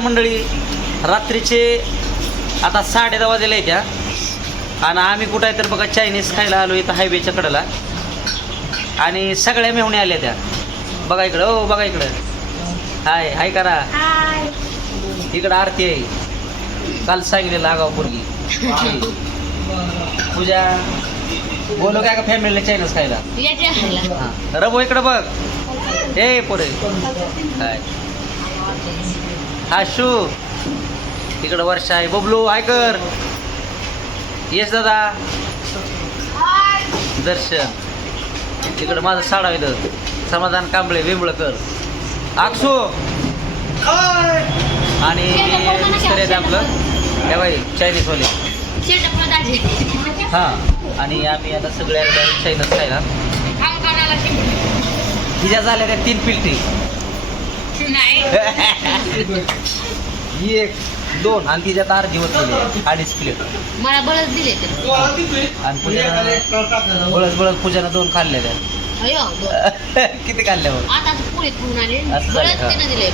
मंडळी रात्रीचे आता साडे दहा वाजेला येत्या आणि आम्ही कुठं आहे तर बघा चायनीज खायला आलो इथं हायवेच्या कडेला. आणि सगळ्या मेहुणे आल्या त्या. बघा इकडं हो बघा इकडं. हाय हाय करा. इकडं आरती आहे. काल सांगितलेलं आगाव पोरगी. पूजा बोलो काय का फॅमिलीला चायनीज खायला? हां. रबो इकडं बघ. ए पोरे. हाय. हा शू इकडं वर्षा आहे. बबलू हाय कर. येस दादा. दर्शन. इकडं माझं साडा इथं. समाधान कांबळे विंबळकर. आक्षू आणि मिस्टर आहेत आपलं. हे बाई चायनीजवाले हां. आणि आम्ही आता सगळ्या चायनीज खायला. हिच्या झाल्या त्या तीन पिल्टी. ही एक दोन आणि तिच्यात अर्धी होती अडीच प्लेट मला बळच दिले ते. आणि पूजानं बळच बळच पूजानं दोन खाल्ल्या त्या अयो. किती खाल्ल्या मग? आता पुढे घेऊन आले. असं झालं बळच का? तिनं दिले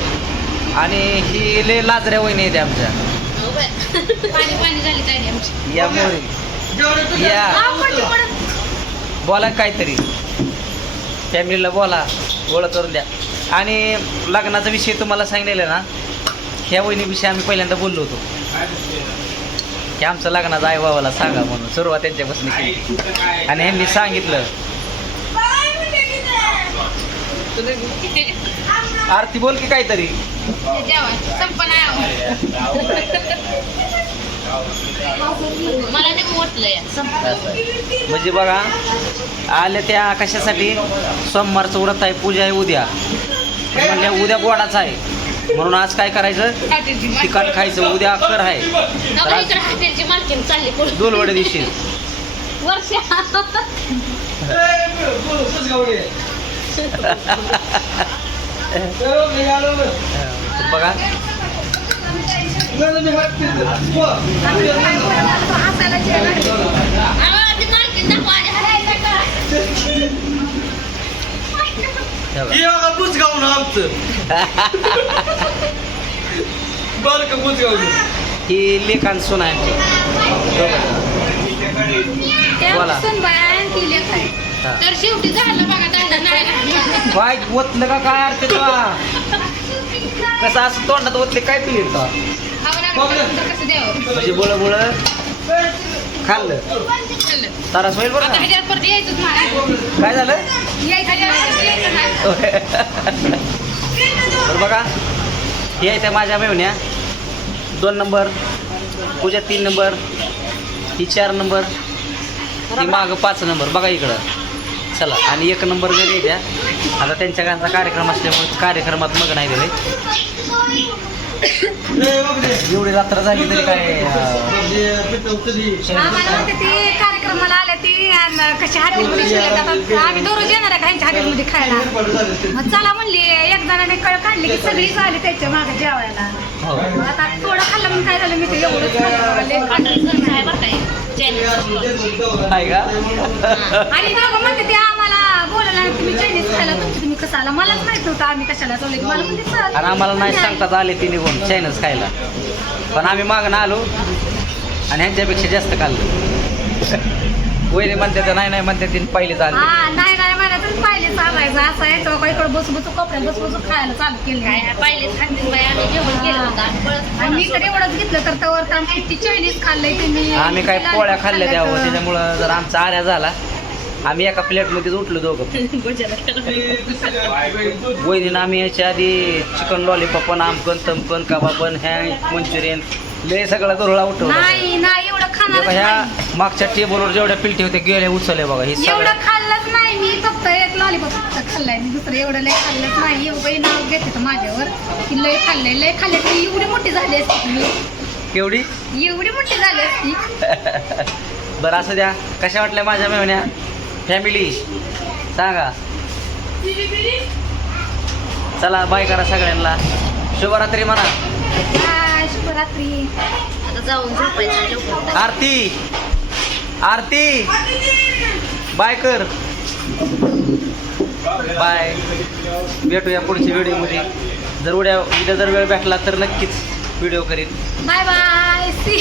आणि ही ले लाजऱ्या वहिनी येते आमच्या. हो बाय. पाणी पाणी झाली काय आमची. या पडली. बोला काहीतरी. फॅमिलीला बोला. ओळख करून द्या. आणि लग्नाचा विषय तुम्हाला सांगितलेला ना ह्या वहिनीविषयी आम्ही पहिल्यांदा बोललो होतो. की आमचं लग्नाचं आई बाबाला सांगा म्हणून सुरुवात त्यांच्यापासून केली. आणि ह्यांनी सांगितलं आरती बोल की काहीतरी. म्हणजे बघा आल्या त्या कशासाठी सोमवारचं व्रत आहे पूजा आहे उद्या. म्हणल्या उद्या गोडाचं आहे. म्हणून आज काय करायचं? तिखट खायचं. उद्या अक्कर आहे. दोलवडे दिवशी वर्षा बघा आम्हाला ती मालकीन दाखवा आधी. हे बघा. बुजगावून आमचं बरं का बुजगावून ही लेखान सोन आहे. बोला. हा. तर शेवटी झालं बघा दादा नाही काय ओतलं का काय अर्थ तुला? कसं असं तोंडात ओतले काय पिली का कसं द्यावं? म्हणजे बोळ बोळ. खाल्लं. तारास होईल बरं आता का ह्याच्यात परत यायचंच मला काय झालं? यायचं यायचं नाही. तर बघा. हे आहे त्या माझ्या मेवण्या दोन नंबर. पूजा तीन नंबर. ही चार नंबर. ही मागं पाच नंबर. बघा इकडं. चला आणि एक नंबर घरी येत्या आता त्यांच्या घरचा कार्यक्रम असल्यामुळे कार्यक्रमात मग नाही दिले एवढी रात्र झाली तरी काय अं, आम्हाला म्हणते ती कार्यक्रमाला आल्या ती आणि कशी हॉटेलमध्ये शिरले जातात. आम्ही दररोज येणार आहे खायच्या हॉटेलमध्ये खायला. मग चला म्हणली एक जणाने कळ काढली की सगळीच आली त्याच्यामागे जेवायला. हो. मग आता थोडं खाल्लं म्हणून काय झालं मी ते एवढंच खाल्लं लय बरं काय का? आणि दोघं म्हणते ते तुम्ही चायनीज खायला तुमची तुम्ही कसं आला? मलाच माहीत नव्हतं आम्ही कशाला चालले मला म्हणते चल. आणि आम्हाला नाही सांगतात आले ती निघून चायनच खायला. पण आम्ही मागणं आलो आणि ह्यांच्यापेक्षा जास्त खाल्लं. वहिनी म्हणते तर नाही नाही म्हणते ती पहिले चालले हा नाही नाही मला तर पाहिले चालायचं असं आहे तो इकडे बसू बसू कपड्यात बसू बसू खायला चालू केलं. काय नाही, पहिलेच खातील बाई आम्ही जेवण केलं होतं. आणि मी तर एवढंच घेतलं तर तवर तर आम्ही किती चायनीज खाल्लंय ते मी आम्ही काय पोळ्या खाल्ल्या तर- त्याच्यामुळं जर आमचा आऱ्या झाला आम्ही एका प्लेटमध्येच उठलो दोघं. वहिनीनं आम्ही याच्या आधी चिकन लॉलीपॉप आमकन तमकन कबाबन हँग मंचुरियन लय सगळा दुरळा उठवला. नाही नाही एवढं खाणार ह्या मागच्या टेबलवर जेवढ्या पिलटी होत्या गेल्या उचलल्या बघा हे सगळं. एवढं खाल्लंच नाही मी फक्त एक लॉलीपॉप फक्त खाल्लाय मी दुसरं एवढं लय खाल्लंच नाही. एवढं नाव घेते तर माझ्यावर. की लय खाल्लंय लय खाल्ले की एवढी मोठी झाली असती मी केवढी? एवढी मोठी झाली असती. बरं असं द्या. कशा वाटल्या माझ्या मेहण्या फॅमिली सांगा. चला बाय करा सगळ्यांना. शुभरात्री म्हणा. शुभरात्री. आता जाऊन झोपायचं लवकर. आरती. आरती. बाय कर. बाय भेटूया पुढच्या व्हिडिओमध्ये जर उद्या उद्या जर वेळ भेटला तर नक्कीच व्हिडिओ करीन. Bye bye C